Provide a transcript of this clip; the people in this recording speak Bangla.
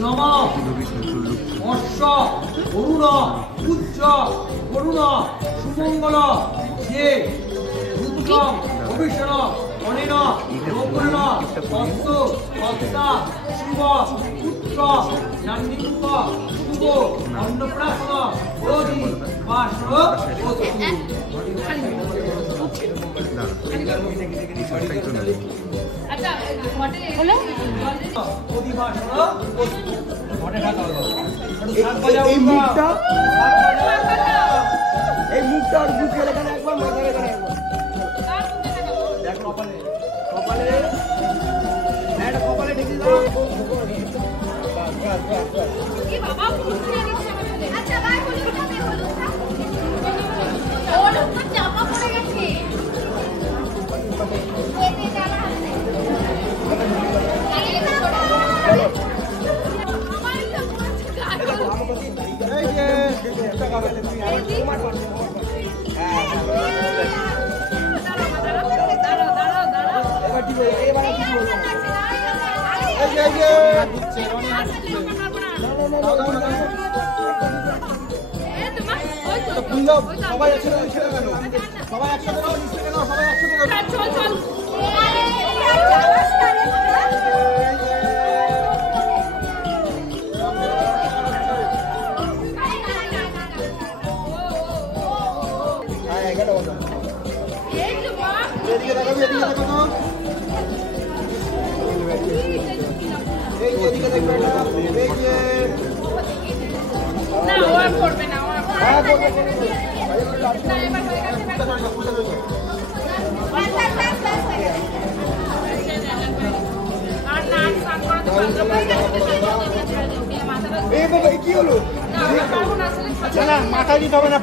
নম অশ্ব অরুণ উচ্চ করুণ সুমঙ্গল যে রুদ্রম অভিষণ অনেন নকুলন হস্ত হস্তা শুভ পুত্র জান্নিকুক শুভ অন্নপ্রাশন অধি বাস এই মুখটা আর বুকের এখানে একবার মাথার এখানে একবার দেখ কপালে কপালে এটা কপালে ঢেকে দাও কি বাবা পুরুষিয়া নিচ্ছে আমাদের আচ্ছা ভাই বলুন না বলুন না চাপা পড়ে গেছে এতে জানা আছে এই বাবা আমার তো এই যে টাকা বেঁচে তুমি আর তোমার হ্যাঁ এবার ঠিক হয়ে এবার ঠিক হয়ে এই যে দিচ্ছে সবাই একসাথে ছেড়ে গেল সবাই একসাথে নাও নিচে নাও সবাই একসাথে নাও চল চল এদিকে দেখাবি এদিকে দেখো তো এই এদিকে দেখবে না এই যে না ওর করবে না ওর হ্যাঁ করবে না এবার হয়ে গেছে আর না সান করতে এই বাবা কি হলো না কারণ আসলে না মাথা দিতে হবে না